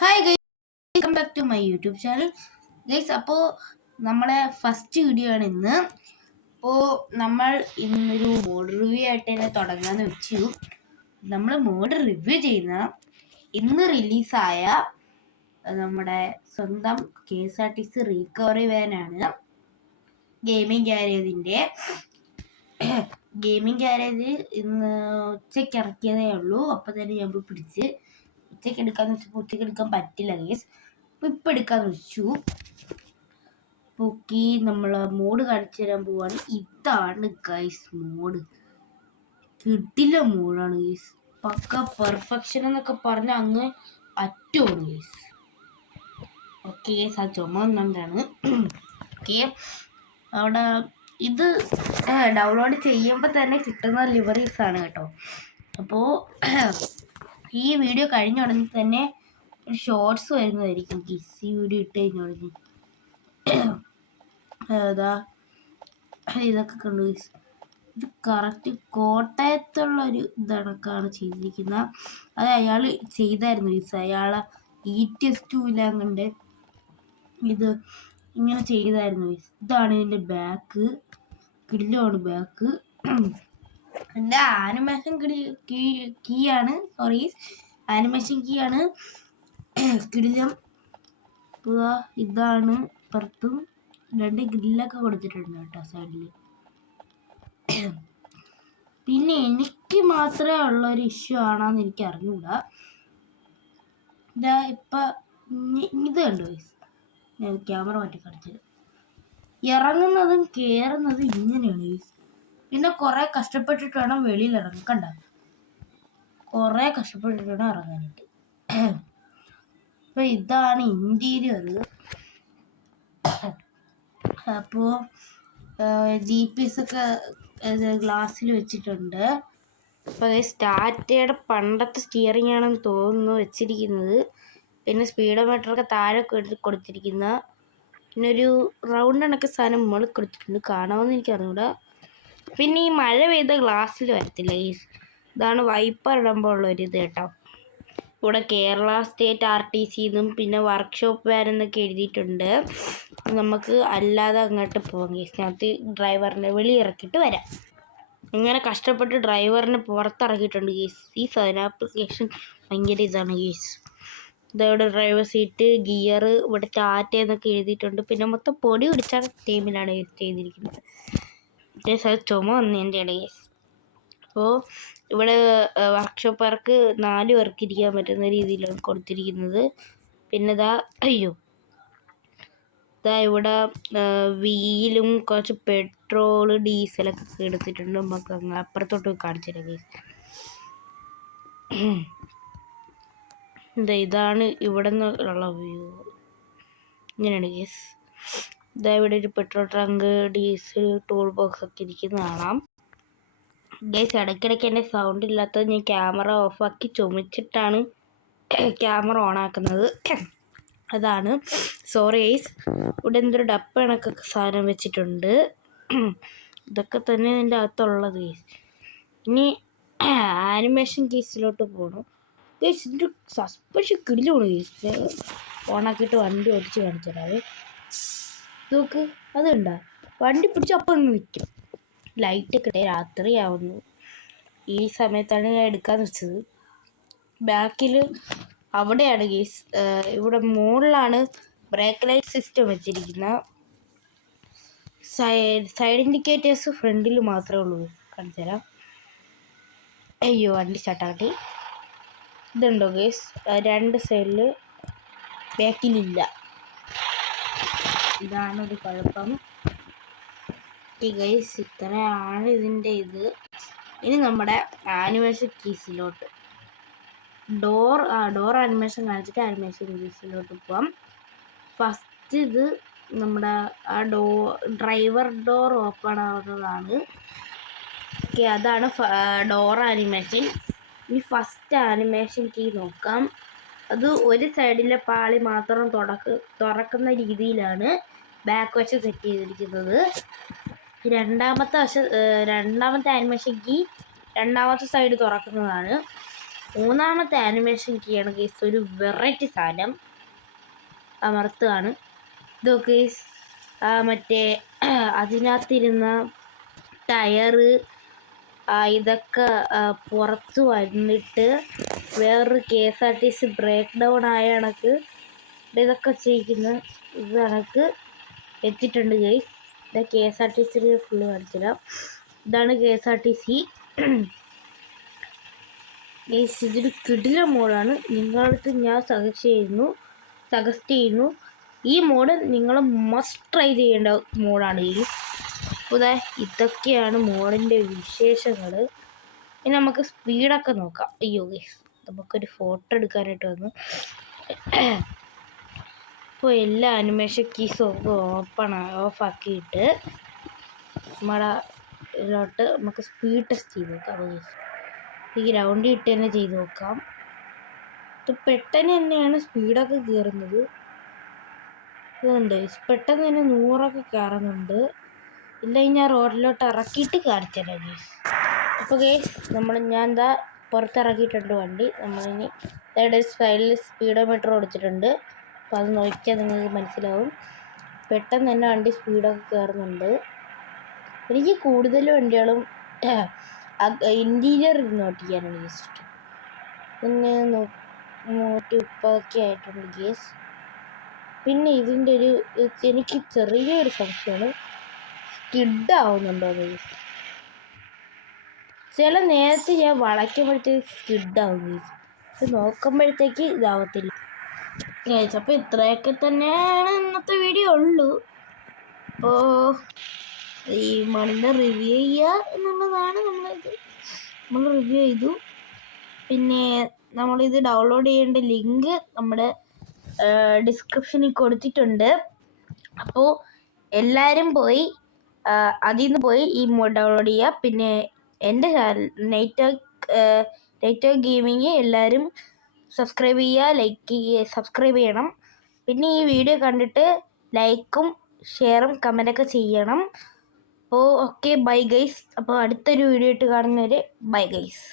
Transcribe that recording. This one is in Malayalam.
Hi guys, welcome back to my YouTube channel guys. അപ്പോൾ നമ്മളെ ഫസ്റ്റ് വീഡിയോ ആണ് ഇന്ന്. അപ്പോൾ നമ്മൾ ഇന്നൊരു മോഡ് റിവ്യൂ ആയിട്ട് തന്നെ തുടങ്ങാന്ന് വെച്ചു. നമ്മൾ മോഡ് റിവ്യൂ ചെയ്യുന്ന ഇന്ന് റിലീസായ നമ്മുടെ സ്വന്തം KSRTC റീകവറി വാനാണ്. ഗെയിമിംഗ് ഗ്യാരേജ് ഇന്ന് ഉച്ചയ്ക്ക് ഇറക്കിയതേ ഉള്ളൂ. അപ്പം തന്നെ ഞാൻ പിടിച്ച് ഉച്ചയ്ക്ക് എടുക്കാന്ന് വെച്ചപ്പോൾ ഉച്ചയ്ക്ക് എടുക്കാൻ പറ്റില്ല ഗൈസ്. അപ്പോൾ ഇപ്പം എടുക്കാന്ന് വെച്ചു. ഓക്കെ, നമ്മൾ മോഡ് കാണിച്ചു തരാൻ പോവാണ്. ഇതാണ് ഗൈസ് മോഡ്. കിട്ടില്ല മോഡാണ് ഗൈസ്. പക്ക പെർഫെക്ഷൻ എന്നൊക്കെ പറഞ്ഞ അങ്ങ് അറ്റമാണ് ഗൈസ്. ഓക്കെ ഗൈസ്, ആ ചുമ വന്നുകൊണ്ടാണ്. ഓക്കെ, അവിടെ ഇത് ഡൗൺലോഡ് ചെയ്യുമ്പോൾ തന്നെ കിട്ടുന്ന ലിവറീസ് ആണ് കേട്ടോ. അപ്പോൾ ഈ വീഡിയോ കഴിഞ്ഞ ഉടനെ തന്നെ ഒരു ഷോർട്സ് വരുന്നതായിരിക്കും. ഈ വീഡിയോ ഇട്ട് കഴിഞ്ഞ ഉടനെ അതാ ഇതൊക്കെ കണ്ടു. ഇത് കറക്റ്റ് കോട്ടയത്തുള്ളൊരു ഇതണക്കാണ് ചെയ്തിരിക്കുന്നത്. അത് അയാൾ ചെയ്തായിരുന്നു അയാളെ ETS2 ഇത് ഇങ്ങനെ ചെയ്തായിരുന്നു. ഇതാണ് ഇതിൻ്റെ ബാക്ക്. കിടിലമാണ് ബാക്ക്. എൻ്റെ ആനിമേഷൻ കീ ആണ്. ആനിമേഷൻ കീ ആണ് കിടിലം. ഇതാണ് പുറത്തും 2 ഗ്രില്ലൊക്കെ കൊടുത്തിട്ടുണ്ട് കേട്ടോ സൈഡിൽ. പിന്നെ എനിക്ക് മാത്രമേ ഉള്ളൊരു ഇഷ്യൂ ആണോന്ന് എനിക്ക് അറിഞ്ഞൂടാ. ഇപ്പം ഇത് കണ്ടു, ഞാൻ ക്യാമറ മാറ്റി കാണിച്ചത്. ഇറങ്ങുന്നതും കയറുന്നതും ഇങ്ങനെയാണ്. പിന്നെ കുറേ കഷ്ടപ്പെട്ടിട്ട് വേണം വെളിയിൽ ഇറങ്ങാൻ. കണ്ട, കുറേ കഷ്ടപ്പെട്ടിട്ട് വേണം ഇറങ്ങാനായിട്ട്. അപ്പോൾ ഇതാണ് ഇൻറ്റീരിയർ. അപ്പോൾ GPS ഒക്കെ ഗ്ലാസ്സിൽ വെച്ചിട്ടുണ്ട്. അപ്പോൾ ടാറ്റയുടെ പണ്ടത്തെ സ്റ്റിയറിംഗ് ആണെന്ന് തോന്നുന്നു വെച്ചിരിക്കുന്നത്. പിന്നെ സ്പീഡോമീറ്ററൊക്കെ താഴെ കൊടുത്തിരിക്കുന്ന, പിന്നെ ഒരു റൗണ്ട് കണക്ക് സാധനം മുകളിൽ കൊടുത്തിട്ടുണ്ട്. കാണാമെന്ന് എനിക്ക് അറിഞ്ഞൂടാ. പിന്നെ ഈ മഴ പെയ്ത ഗ്ലാസ്സിൽ വരത്തില്ല. ഇതാണ് വൈപ്പർ ഇടുമ്പോൾ ഉള്ളൊരിത് കേട്ടോ. ഇവിടെ കേരള സ്റ്റേറ്റ് RTC എന്നും പിന്നെ വർക്ക്ഷോപ്പ് വാൻ എന്നൊക്കെ എഴുതിയിട്ടുണ്ട്. നമുക്ക് അല്ലാതെ അങ്ങോട്ട് പോകാം. ഇതിനകത്ത് ഡ്രൈവറിനെ വെളിയിറക്കിയിട്ട് വരാം. ഇങ്ങനെ കഷ്ടപ്പെട്ട് ഡ്രൈവറിനെ പുറത്തിറക്കിയിട്ടുണ്ട് കേസ്. ഈ സാധനം ആപ്ലിക്കേഷൻ ഭയങ്കര ഇതാണ് കേസ്. ഇതവിടെ ഡ്രൈവർ സീറ്റ്, ഗിയർ, ഇവിടെ ടാറ്റ എന്നൊക്കെ എഴുതിയിട്ടുണ്ട്. പിന്നെ മൊത്തം പൊടി പിടിച്ച ടീമിലാണ് ചെയ്തിരിക്കുന്നത്. അത് ചുമ വന്നതിൻ്റെ കേസ്. അപ്പോൾ ഇവിടെ വർക്ക്ഷോപ്പുകാർക്ക് 4 പേർക്ക് ഇരിക്കാൻ പറ്റുന്ന രീതിയിലാണ് കൊടുത്തിരിക്കുന്നത്. പിന്നെ ഇവിടെ വീലും കുറച്ച് പെട്രോള് ഡീസലൊക്കെ എടുത്തിട്ടുണ്ട്. നമുക്ക് അങ്ങ് അപ്പുറത്തോട്ട് കാണിച്ചു തരാം കേസ്. ഇതാണ് ഇവിടെ നിന്നുള്ള വ്യൂ. ഇങ്ങനെയാണ് കേസ്. ഇവിടെ ഒരു petrol tank, diesel, tool box ഒക്കെ ഇരിക്കുന്നത് കാണാം. ഗൈസ്, ഇടയ്ക്കിടയ്ക്ക് എൻ്റെ സൗണ്ട് ഇല്ലാത്തത് ഞാൻ ക്യാമറ ഓഫാക്കി ചുമച്ചിട്ടാണ് ക്യാമറ ഓണാക്കുന്നത്. അതാണ് സോറി ഗൈസ്. ഇവിടെ എന്തൊരു ഡപ്പ കണക്കൊക്കെ സാധനം വെച്ചിട്ടുണ്ട്. ഇതൊക്കെ തന്നെ ഇതിൻ്റെ അകത്തുള്ളത് ഗൈസ്. ഇനി ആനിമേഷൻ കേസിലോട്ട് പോകണം ഗൈസ്. ഇതിൻ്റെ സസ്പെൻഷൻ കിടിലാണ് ഗൈസ്. ഓണാക്കിയിട്ട് വണ്ടി ഓടിച്ച് കാണിച്ചു തരാവേ. നോക്ക്, അതുണ്ടാ വണ്ടി പിടിച്ച് അപ്പം ഒന്ന് നിൽക്കും. ലൈറ്റൊക്കെ ഇട്ടേ രാത്രിയാവുന്നു. ഈ സമയത്താണ് ഞാൻ എടുക്കാന്ന് വെച്ചത്. ബാക്കിൽ അവിടെയാണ് ഗേസ്. ഇവിടെ മുകളിലാണ് ബ്രേക്ക് ലൈറ്റ് സിസ്റ്റം വെച്ചിരിക്കുന്നത്. സൈഡ് ഇൻഡിക്കേറ്റേഴ്സ് ഫ്രണ്ടിൽ മാത്രമേ ഉള്ളൂ. കാണിച്ചു തരാം. അയ്യോ, വണ്ടി സ്റ്റാർട്ടാക്കി. ഇതുണ്ടോ ഗേസ്, 2 സൈഡിൽ ബാക്കിലില്ല. ഇതാണ് ഒരു കുഴപ്പം. ഗൈസ്, ഇത്രയാണ് ഇതിൻ്റെ ഇത്. ഇനി നമ്മുടെ ആനിമേഷൻ കീസിലോട്ട് ഡോർ ആനിമേഷൻ കാണിച്ചിട്ട് ആനിമേഷൻ കീസിലോട്ട് പോവാം. ഫസ്റ്റ് ഇത് നമ്മുടെ ഡ്രൈവർ ഡോർ ഓപ്പൺ ആവുന്നതാണ്. ഓക്കെ, അതാണ് ഡോർ ആനിമേഷൻ. ഇനി ഫസ്റ്റ് ആനിമേഷൻ കീ നോക്കാം. അത് ഒരു സൈഡിലെ പാളി മാത്രം തുറക്കുന്ന രീതിയിലാണ് ബാക്ക് വശം സെറ്റ് ചെയ്തിരിക്കുന്നത്. രണ്ടാമത്തെ ആനിമേഷൻ കീ രണ്ടാമത്തെ സൈഡ് തുറക്കുന്നതാണ്. മൂന്നാമത്തെ ആനിമേഷൻ കീയാണ് ഗൈസ് ഒരു വെറൈറ്റി സാധനം അമർത്തുകയാണ്. ഇത് ഗൈസ് മറ്റേ അതിനകത്തിരുന്ന ടയറ് ഇതൊക്കെ പുറത്ത് വന്നിട്ട് വേറൊരു KSRTC ബ്രേക്ക് ഡൗൺ ആയ കണക്ക് ഇതൊക്കെ ചെയ്യിക്കുന്ന ഇത് കണക്ക് എത്തിയിട്ടുണ്ട് ഗൈസ്. ഇത് KSRTC ഫുള്ള് കാണിച്ചില്ല. ഇതാണ് KSRTC ഗൈസ്. ഇതൊരു കിടില മോഡാണ്. നിങ്ങളടുത്ത് ഞാൻ സജസ്റ്റ് ചെയ്യുന്നു ഈ മോഡ് നിങ്ങൾ മസ്റ്റ് ട്രൈ ചെയ്യേണ്ട മോഡാണ് ഗൈസ്. അപ്പോൾ ഇതൊക്കെയാണ് മോഡിൻ്റെ വിശേഷങ്ങൾ. ഇനി നമുക്ക് സ്പീഡൊക്കെ നോക്കാം. അയ്യോ ഗൈസ്, നമുക്കൊരു ഫോട്ടോ എടുക്കാനായിട്ട് വന്നു. അപ്പോൾ എല്ലാ ആനിമേഷൻ കീസും ഓഫാക്കിയിട്ട് നമ്മുടെ ഇതിലോട്ട് നമുക്ക് സ്പീഡ് ടെസ്റ്റ് ചെയ്ത് നോക്കാം ഗൈസ്. ഈ ഗ്രൗണ്ടിൽ ഇട്ട് തന്നെ ചെയ്ത് നോക്കാം. ഇത് പെട്ടെന്ന് തന്നെയാണ് സ്പീഡൊക്കെ കയറുന്നത്. ഇതുണ്ട് പെട്ടെന്ന് തന്നെ 100 കയറുന്നുണ്ട്. ഇല്ലെങ്കിൽ ഞാൻ റോഡിലോട്ട് ഇറക്കിയിട്ട് കാണിച്ചുതരാം ഗൈസ്. അപ്പോൾ ഗൈസ് ഞാൻ എന്താ പുറത്തിറക്കിയിട്ടുണ്ട് വണ്ടി. നമ്മളിനി സൈഡിൽ സ്പീഡോമീറ്റർ കൊടുത്തിട്ടുണ്ട്. അപ്പോൾ അത് നോക്കിയാൽ നിങ്ങൾക്ക് മനസ്സിലാവും. പെട്ടെന്ന് തന്നെ വണ്ടി സ്പീഡൊക്കെ കയറുന്നുണ്ട്. എനിക്ക് കൂടുതൽ വണ്ടികളും ഇൻറ്റീരിയർ ഇരുന്ന് ഓട്ടിക്കാനാണ് ഇഷ്ടം. പിന്നെ 130 ആയിട്ടുണ്ട് ഗൈസ്. പിന്നെ ഇതിൻ്റെ എനിക്ക് ചെറിയൊരു സംശയമാണ്, സ്കിഡാവുന്നുണ്ടോ ഗൈസ്? ചില നേരത്തെ ഞാൻ വളയ്ക്കുമ്പോഴത്തേക്ക് സ്കിഡാവും ഗൈസ്. ഇത് നോക്കുമ്പോഴത്തേക്ക് ഇതാവത്തില്ല ഗൈസ്. അപ്പോൾ ഇത്രയൊക്കെ തന്നെയാണ് ഇന്നത്തെ വീഡിയോ ഉള്ളൂ. അപ്പോൾ ഈ മോഡിൻ്റെ റിവ്യൂ ചെയ്യുക എന്നുള്ളതാണ് നമ്മൾ റിവ്യൂ ചെയ്തു. പിന്നെ നമ്മളിത് ഡൗൺലോഡ് ചെയ്യേണ്ട ലിങ്ക് നമ്മുടെ ഡിസ്ക്രിപ്ഷനിൽ കൊടുത്തിട്ടുണ്ട്. അപ്പോൾ എല്ലാവരും പോയി അതിൽ നിന്ന് പോയി ഈ മോഡ് ഡൗൺലോഡ് ചെയ്യുക. പിന്നെ എൻ്റെ ചാനൽ നൈറ്റ് ഗെയിമിങ് എല്ലാവരും സബ്സ്ക്രൈബ് ചെയ്യുക, സബ്സ്ക്രൈബ് ചെയ്യണം. പിന്നെ ഈ വീഡിയോ കണ്ടിട്ട് ലൈക്കും ഷെയറും കമൻറ്റൊക്കെ ചെയ്യണം. അപ്പോൾ ഓക്കെ, ബൈ ഗൈസ്. അപ്പോൾ അടുത്തൊരു വീഡിയോ ആയിട്ട് കാണുന്നവരെ ബൈ ഗൈസ്.